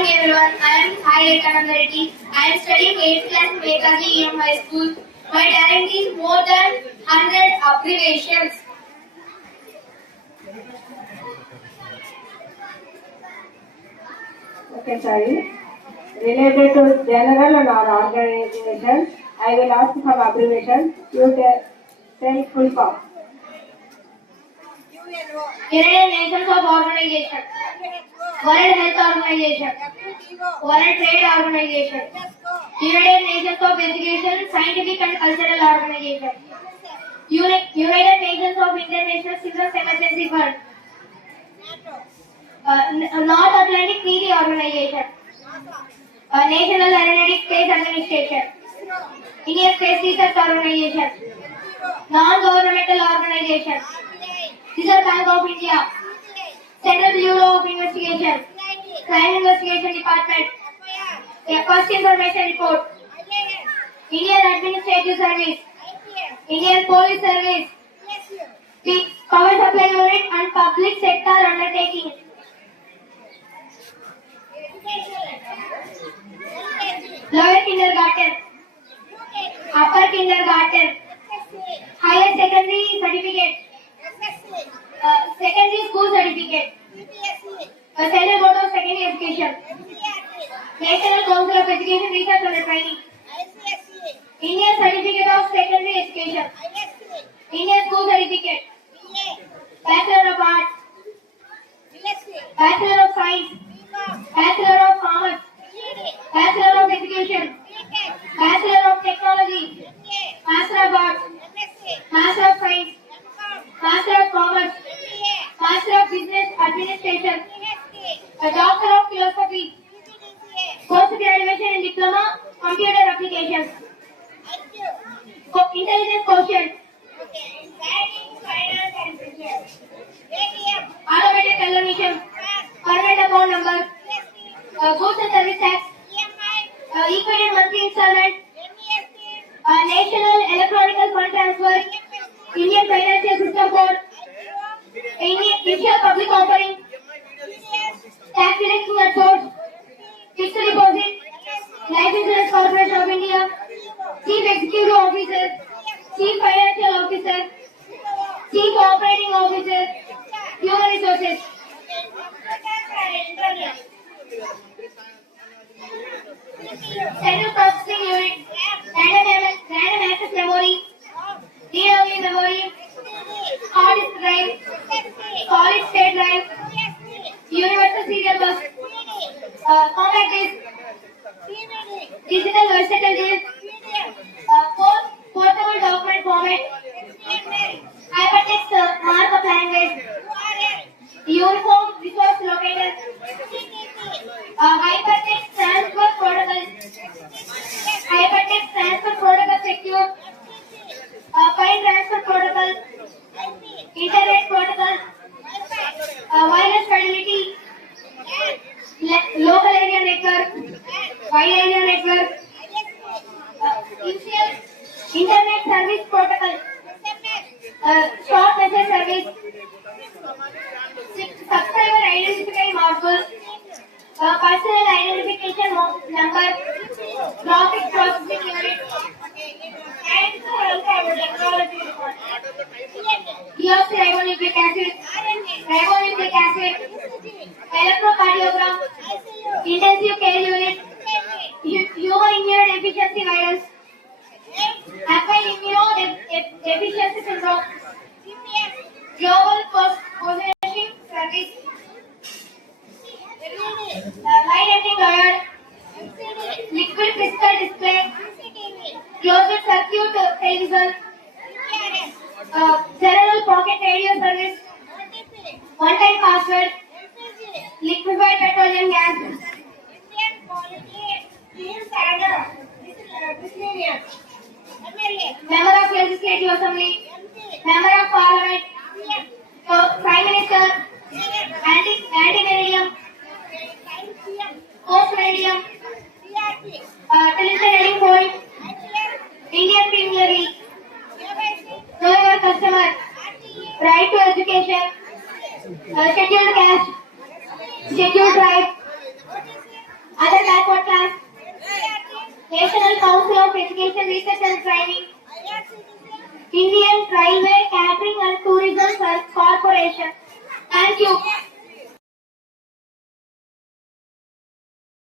morning everyone. I am Sai Rekananda Reddy. I am studying 8th class in Mekaji EM High School. My talent is more than 100 abbreviations. Okay, sorry. Related to general and our organization, I will ask some abbreviation. You tell full form. United Nations of Organization, World Health Organization, World Trade Organization, United Nations of Education, Scientific and Cultural Organization, United Nations of International Children's Emergency Fund, North Atlantic Treaty Organization, National Aeronautic Space Administration, Indian Space Research Organization, Non-Governmental Organization, Reserve Bank of India, Central Bureau of Investigation, Crime Investigation Department, First Information Report, Indian Administrative Service, Indian Police Service, Power Supply Unit and Public Sector Undertaking. Lower Kindergarten, Upper Kindergarten, Higher Secondary Certificate, Secondary School Certificate, Central Board of Secondary Education, National Council of Education Research and Training, Indian Certificate of Secondary Education, Indian School Certificate, Bachelor of Arts, Bachelor of Science, Bachelor of Commerce, Bachelor of Education, Bachelor of Technology, Master of Arts, Master of Science, Master of Commerce, Master of Business Administration, a Doctor of Philosophy, Post Graduation in Diploma, Computer Applications, Intelligence Quotient, Automated Television, Permanent Account Number, Goods and Service Tax, Equated Monthly Installment, National Electronic Fund Transfer, Indian Financial System Code, Initial Public Offering, Tax Deduction at Source, Fixed Deposit, Life Insurance Corporation of India, Chief Executive Officer, Chief Financial Officer, Chief Operating Officer, Human Resources. Central Processing Unit, Random Access Memory, DOE Memory, Hard Disk Drive, Solid State Drive, Universal Serial Bus, Compact Disk, Digital Versatile Disk, Portable Document Format, Hypertext Markup Language, Uniform Resource Locator, Hypertext Transfer Protocol, Hypertext Transfer Protocol Secure, File Transfer Protocol, Internet Protocol, Wireless Fidelity, Local Area Network, Wide Area Network, Internet Service Protocol, Short Message Service, Subscriber Identifying Module, Personal Identification Number, Graphics Processing Unit, Deoxyribonucleic acid, ribonucleic acid, electrocardiogram, intensive care unit, human immunodeficiency virus, acquired immunodeficiency syndrome, global possession service, light emitting diode, liquid crystal display, closed circuit television, general pocket radio service, one-time password, liquefied petroleum gas, member of Legislative Assembly, member of Parliament, Prime Minister, anti-medium, post-medium, television heading point, Indian Premier League, know your customer, right to education, scheduled cash, scheduled drive, National Council of Education, Research and Training, Indian Railway Catering and Tourism Corporation. Thank you.